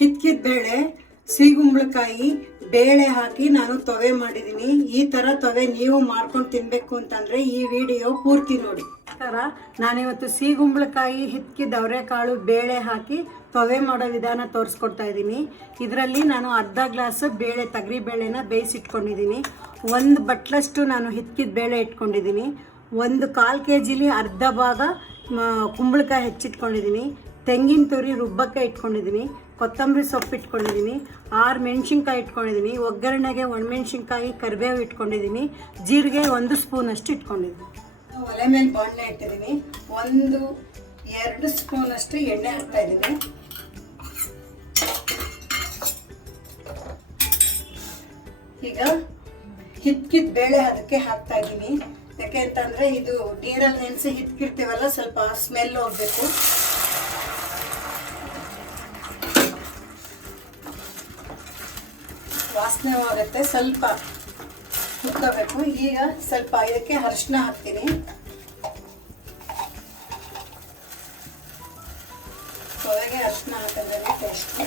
ಹಿತ್ಕಿದ ಬೇಳೆ, ಸಿಹಿ ಕುಂಬಳಕಾಯಿ ಬೇಳೆ ಹಾಕಿ ನಾನು ತೊವೆ ಮಾಡಿದ್ದೀನಿ. ಈ ಥರ ತೊವೆ ನೀವು ಮಾಡ್ಕೊಂಡು ತಿನ್ನಬೇಕು ಅಂತಂದರೆ ಈ ವಿಡಿಯೋ ಪೂರ್ತಿ ನೋಡಿ. ಥರ ನಾನಿವತ್ತು ಸಿಹಿ ಕುಂಬಳಕಾಯಿ ಹಿತ್ಕಿದ ಅವರೆಕಾಳು ಬೇಳೆ ಹಾಕಿ ತೊವೆ ಮಾಡೋ ವಿಧಾನ ತೋರಿಸ್ಕೊಡ್ತಾ ಇದ್ದೀನಿ. ಇದರಲ್ಲಿ ನಾನು ಅರ್ಧ ಗ್ಲಾಸ್ ಬೇಳೆ ತೊಗರಿ ಬೇಳೆನ ಬೇಯಿಸಿಟ್ಕೊಂಡಿದ್ದೀನಿ. 1 ಬಟ್ಲಷ್ಟು ನಾನು ಹಿತ್ಕಿದ ಬೇಳೆ ಇಟ್ಕೊಂಡಿದ್ದೀನಿ. 1/4 kg ಅರ್ಧ ಭಾಗ ಕುಂಬಳಕಾಯಿ ಹೆಚ್ಚಿಟ್ಕೊಂಡಿದ್ದೀನಿ. ತೆಂಗಿನ ತುರಿ ರುಬ್ಬಕ್ಕೆ ಇಟ್ಕೊಂಡಿದ್ದೀನಿ. ಕೊತ್ತಂಬರಿ ಸೊಪ್ಪು ಇಟ್ಕೊಂಡಿದ್ದೀನಿ. 6 ಮೆಣಸಿನ್ಕಾಯಿ ಇಟ್ಕೊಂಡಿದ್ದೀನಿ. ಒಗ್ಗರಣೆಗೆ ಒಣಮೆಣ್ಸಿನ್ಕಾಯಿ ಕರಿಬೇವು ಇಟ್ಕೊಂಡಿದ್ದೀನಿ. ಜೀರಿಗೆ 1 ಸ್ಪೂನಷ್ಟು ಇಟ್ಕೊಂಡಿದ್ದೀನಿ. ಒಲೆ ಮೇಲೆ ಬಾಣಲೆ ಇಟ್ಟಿದ್ದೀನಿ. 1-2 ಸ್ಪೂನಷ್ಟು ಎಣ್ಣೆ ಹಾಕ್ತಾಯಿದ್ದೀನಿ. ಈಗ ಹಿತ್ಕಿದ ಬೇಳೆ ಅದಕ್ಕೆ ಹಾಕ್ತಾಯಿದ್ದೀನಿ. ಯಾಕೆ ಅಂತಂದರೆ ಇದು ನೀರಲ್ಲಿ ನೆನೆಸಿ ಹಿಟ್ಕಿರ್ತೀವಲ್ಲ, ಸ್ವಲ್ಪ ಸ್ಮೆಲ್ ಹೋಗಬೇಕು. ವಾಸನೆ ಆಗುತ್ತೆ, ಸ್ವಲ್ಪ ಹುರ್ಕೋಬೇಕು. ಈಗ ಸ್ವಲ್ಪ ಇದಕ್ಕೆ ಅರಿಶಿನ ಹಾಕ್ತೀನಿ. ತೊವೆಗೆ ಅರಿಶಿನ ಹಾಕಿದ್ರೆ ಟೇಸ್ಟ್.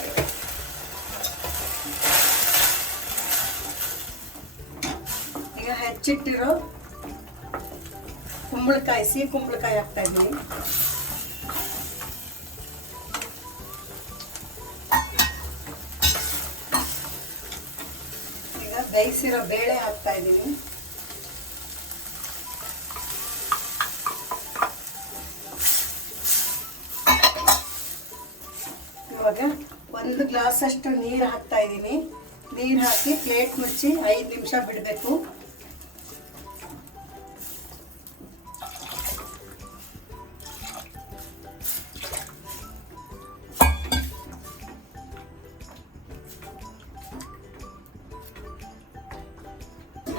ಈಗ ಹೆಚ್ಚಿಟ್ಟಿರೋ ಕುಂಬಳಕಾಯಿ, ಸಿಹಿ ಕುಂಬಳಕಾಯಿ ಹಾಕ್ತಾ ಇದ್ದೀನಿ. ಈಗ ಬೇಯಿಸಿರೋ ಬೇಳೆ ಹಾಕ್ತಾ ಇದ್ದೀನಿ. ಇವಾಗ 1 ಗ್ಲಾಸಷ್ಟು ನೀರು ಹಾಕ್ತಾ ಇದ್ದೀನಿ. ನೀರು ಹಾಕಿ ಪ್ಲೇಟ್ ಮುಚ್ಚಿ 5 ನಿಮಿಷ ಬಿಡಬೇಕು.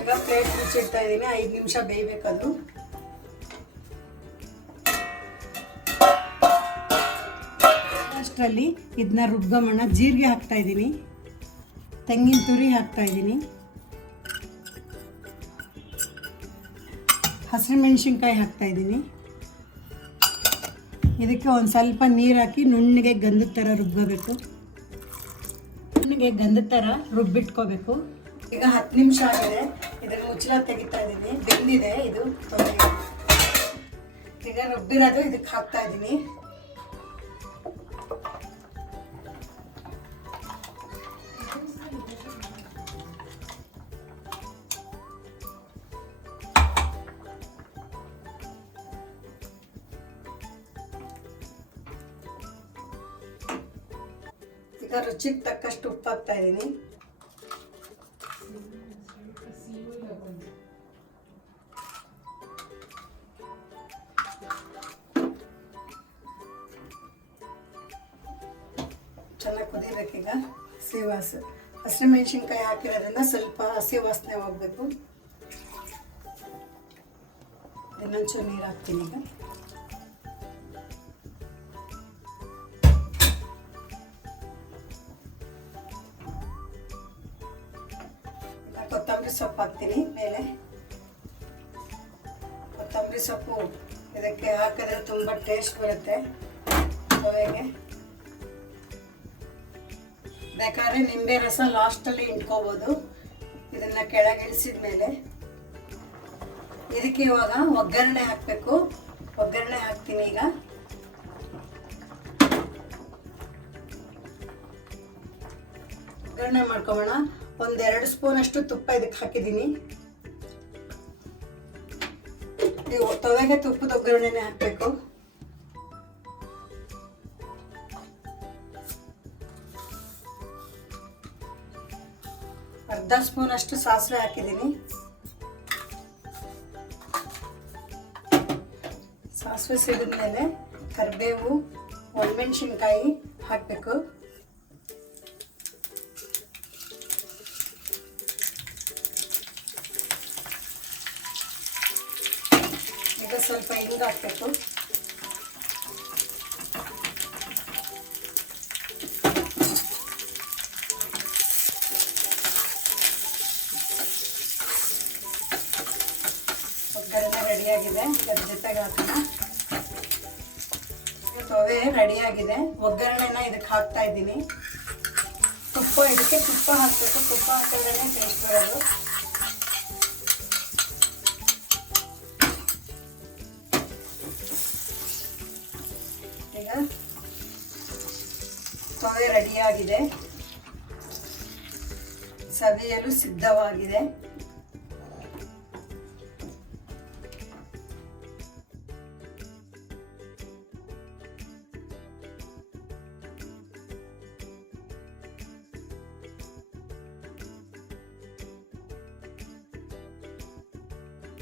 ಈಗ ಪ್ಲೇಟ್ ಮುಚ್ಚಿಡ್ತಾ ಇದ್ದೀನಿ. 5 ನಿಮಿಷ ಬೇಯಬೇಕದು. ಅಷ್ಟರಲ್ಲಿ ಇದನ್ನ ರುಬ್ಗಮಣ. ಜೀರಿಗೆ ಹಾಕ್ತಾ ಇದ್ದೀನಿ. ತೆಂಗಿನ ತುರಿ ಹಾಕ್ತಾ ಇದ್ದೀನಿ. ಹಸಿರು ಮೆಣಸಿನ್ಕಾಯಿ ಹಾಕ್ತಾ ಇದ್ದೀನಿ. ಇದಕ್ಕೆ ಒಂದು ಸ್ವಲ್ಪ ನೀರು ಹಾಕಿ ನುಣ್ಣಗೆ ಗಂಧದ ಥರ ರುಬ್ಕೋಬೇಕು. ನುಣ್ಣಗೆ ಗಂಧದ ಥರ ರುಬ್ಬಿಟ್ಕೋಬೇಕು. ಈಗ 10 ನಿಮಿಷ ಆಗಿದೆ. ಇದನ್ನ ಮುಚ್ಚಳ ತೆಗಿತಾ ಇದ್ದೀನಿ. ಬೆಂದಿದೆ ಇದು ತೊವೆ. ಈಗ ರುಬ್ಬಿರೋದು ಇದಕ್ಕೆ ಹಾಕ್ತಾ ಇದ್ದೀನಿ. ಈಗ ರುಚಿಗೆ ತಕ್ಕಷ್ಟು ಉಪ್ಪು ಹಾಕ್ತಾ ಇದ್ದೀನಿ. ಚೆನ್ನಾಗಿ ಕುದಿಬೇಕೀಗ. ಹಸಿ ಹಸಿರು ಮೆಣಸಿನ್ಕಾಯಿ ಹಾಕಿರೋದ್ರಿಂದ ಸ್ವಲ್ಪ ಹಸಿ ವಾಸನೆ ಹೋಗ್ಬೇಕು. ಇನ್ನೊಂಚೂರು ನೀರು ಹಾಕ್ತೀನಿ. ಈಗ ಕೊತ್ತಂಬರಿ ಸೊಪ್ಪು ಹಾಕ್ತೀನಿ ಮೇಲೆ. ಕೊತ್ತಂಬರಿ ಸೊಪ್ಪು ಇದಕ್ಕೆ ಹಾಕಿದ್ರೆ ತುಂಬ ಟೇಸ್ಟ್ ಬರುತ್ತೆ ತೊವೆಗೆ. ಬೇಕಾದ್ರೆ ನಿಂಬೆ ರಸ ಲಾಸ್ಟಲ್ಲಿ ಇಟ್ಕೋಬೋದು. ಇದನ್ನು ಕೆಳಗಿಳಿಸಿದ ಮೇಲೆ ಇದಕ್ಕೆ ಇವಾಗ ಒಗ್ಗರಣೆ ಹಾಕಬೇಕು. ಒಗ್ಗರಣೆ ಹಾಕ್ತೀನಿ. ಈಗ ಒಗ್ಗರಣೆ ಮಾಡ್ಕೊಳ್ಳೋಣ. 1-2 ಸ್ಪೂನಷ್ಟು ತುಪ್ಪ ಇದಕ್ಕೆ ಹಾಕಿದ್ದೀನಿ. ನೀವು ತೊವೆಗೆ ತುಪ್ಪದ ಒಗ್ಗರಣೆನೇ ಹಾಕಬೇಕು. ಅರ್ಧ ಸ್ಪೂನಷ್ಟು ಸಾಸಿವೆ ಹಾಕಿದ್ದೀನಿ. ಸಾಸಿವೆ ಸಿಡಿದ್ಮೇಲೆ ಕರಿಬೇವು, ಒಣಮೆಣಸಿನ್ಕಾಯಿ ಹಾಕಬೇಕು. ಈಗ ಸ್ವಲ್ಪ ಹಿಂಗ ಹಾಕಬೇಕು. ಒಗ್ಗರಣೆ ರೆಡಿಯಾಗಿದೆ. ಅದ್ರ ಜೊತೆಗೆ ಹಾಕೋಣ. ತೊವೆ ರೆಡಿಯಾಗಿದೆ. ಒಗ್ಗರಣೆನ ಇದಕ್ಕೆ ಹಾಕ್ತಾ ಇದ್ದೀನಿ. ಇದಕ್ಕೆ ತುಪ್ಪ ಹಾಕಬೇಕು. ತುಪ್ಪ ಹಾಕಿದ್ರೇ ಟೇಸ್ಟ್ ಬರೋದು. ಈಗ ತೊವೆ ರೆಡಿಯಾಗಿದೆ, ಸವಿಯಲು ಸಿದ್ಧವಾಗಿದೆ.